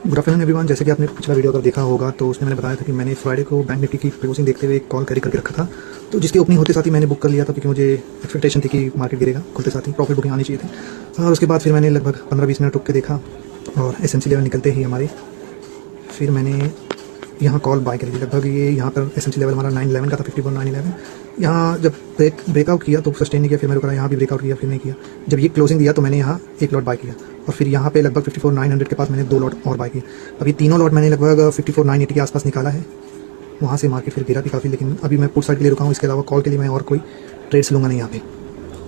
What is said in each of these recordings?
Good afternoon everyone. जैसे कि आपने पिछला वीडियो अगर देखा होगा तो उसमें मैंने बताया था कि मैंने फ्राइडे को बैंक निफ्टी की क्लोजिंग देखते हुए एक कॉल कैरी करके रखा था, तो जिसकी ओपनिंग होते साथ ही मैंने बुक कर लिया था क्योंकि मुझे एक्सपेक्टेशन थी कि मार्केट गिरेगा, खुलते साथ ही प्रॉफिट बुकिंग आनी चाहिए थी। और उसके बाद फिर मैंने लगभग 15-20 मिनट रुक के देखा और एसएमसी लेवल निकलते ही हमारे फिर मैंने यहाँ कॉल बाय करी थी। लगभग ये यहाँ पर एसएमसी लेवल हमारा 911 का था, 54,911। यहाँ जब ब्रेकआउट किया तो सस्टेन नहीं किया, फिर मैंने रुका, यहाँ भी ब्रेकआउट किया, फिर नहीं किया। जब ये क्लोजिंग दिया तो मैंने यहाँ एक लॉट बाय किया और फिर यहाँ पे लगभग 54,900 के पास मैंने 2 लॉट और बाय किए। अभी तीनों लॉट मैंने लगभग 54,980 के आसपास निकाला है। वहाँ से मार्केट फिर गिरा भी काफ़ी, लेकिन अभी मैं पुट साइड के लिए रुका हूँ। इसके अलावा कॉल के लिए मैं और कोई ट्रेड्स लूँगा नहीं यहाँ पे।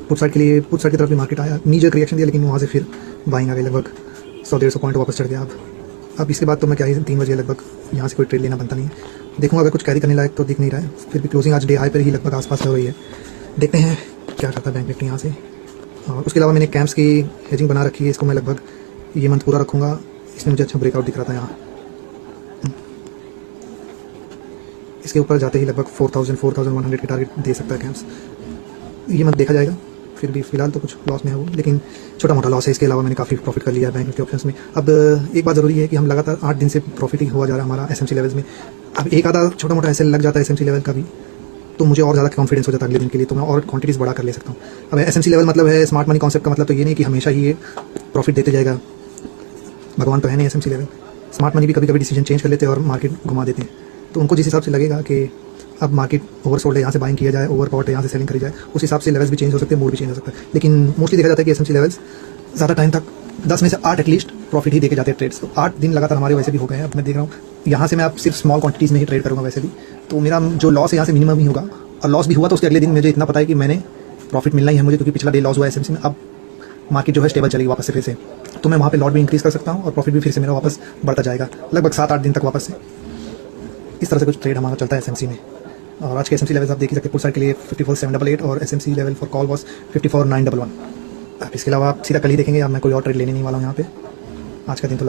पुट साइड की तरफ भी मार्केट आया, नीचे रिएक्शन दिया, लेकिन वहाँ से फिर बाइंग आ गई, लगभग 100-150 पॉइंट वापस चढ़ गया। अब इसके बाद तो मैं क्या ही 3 बजे लगभग यहाँ से कोई ट्रेड लेना बनता नहीं है। देखूँगा अगर कुछ कैरी करने लायक तो दिख नहीं रहा है। फिर भी क्लोजिंग आज डे हाई पर ही लगभग आसपास हो रही है। देखते हैं क्या करता है बैंक निफ्टी यहाँ से। और उसके अलावा मैंने कैम्प्स की हेजिंग बना रखी है, इसको मैं लगभग ये मंथ पूरा रखूँगा। इसमें मुझे अच्छा ब्रेकआउट दिख रहा था यहाँ। इसके ऊपर जाते ही लगभग 4,100 की टारगेट दे सकता है कैम्प्स। ये मंथ देखा जाएगा। फिर भी फिलहाल तो कुछ लॉस में है वो, लेकिन छोटा मोटा लॉस है। इसके अलावा मैंने काफ़ी प्रॉफिट कर लिया है बैंक निफ्टी ऑप्शंस में। अब एक बात ज़रूरी है कि हम लगातार 8 दिन से प्रॉफिट ही हुआ जा रहा है हमारा एसएमसी लेवल्स में। अब एक आधा छोटा मोटा ऐसे लग जाता है एसएमसी लेवल का भी, तो मुझे और ज़्यादा कॉन्फिडेंस हो जाता है अगले दिन के लिए, तो मैं और क्वांटिटीज़ बढ़ा कर ले सकता हूँ। अब एसएमसी लेवल मतलब है स्मार्ट मनी कॉन्सेप्ट का मतलब तो ये नहीं कि हमेशा ही ये प्रॉफिट देते जाएगा। भगवान तो है नहीं एसएमसी लेवल। स्मार्ट मनी भी कभी कभी डिसीजन चेंज कर लेते हैं और मार्केट घुमा देते हैं। तो उनको जिस हिसाब से लगेगा कि अब मार्केट ओवरसोल्ड है, यहाँ से बाइंग किया जाए, ओवरपॉट है, यहाँ से सेलिंग करी जाए, उस हिसाब से लेवल्स भी चेंज हो सकते हैं, मूड भी चेंज हो सकता है। लेकिन मोस्टली देखा जाता है कि एसएमसी लेवल्स ज़्यादा टाइम तक 10 में से 8 एटलीस्ट प्रॉफिट ही देके जाते हैं ट्रेड्स। तो 8 दिन लगातार हमारे वैसे भी हो गए हैं। अब मैं देख रहा हूँ यहाँ से मैं अब सिर्फ स्मॉल क्वांटिटीज़ में ही ट्रेड करूँगा वैसे भी, तो मेरा जो लॉस है यहाँ से मिनिमम ही होगा। और लॉस भी हुआ तो उसके अगले दिन मुझे इतना पता है कि मैंने प्रॉफिट मिलना ही है मुझे, क्योंकि पिछला डे लॉस हुआ है एसएमसी में। अब मार्केट जो है स्टेबल चलेगी वापस से फिर से, तो मैं वहाँ पे लॉट भी इंक्रीज़ कर सकता हूँ और प्रॉफिट भी फिर से मेरा वापस बढ़ता जाएगा लगभग 7-8 दिन तक वापस से। इस तरह से कुछ ट्रेड हमारा चलता है एसएमसी में। और आज के एसएमसी लेवल्स आप देख ही सकते हैं। पुट साइड के लिए 54,788 और SMC level for call was 54,911। अब इसके अलावा आप सीधा कल ही देखेंगे। अब मैं कोई और ट्रेड लेने नहीं वाला हूँ यहाँ पे। आज का दिन तो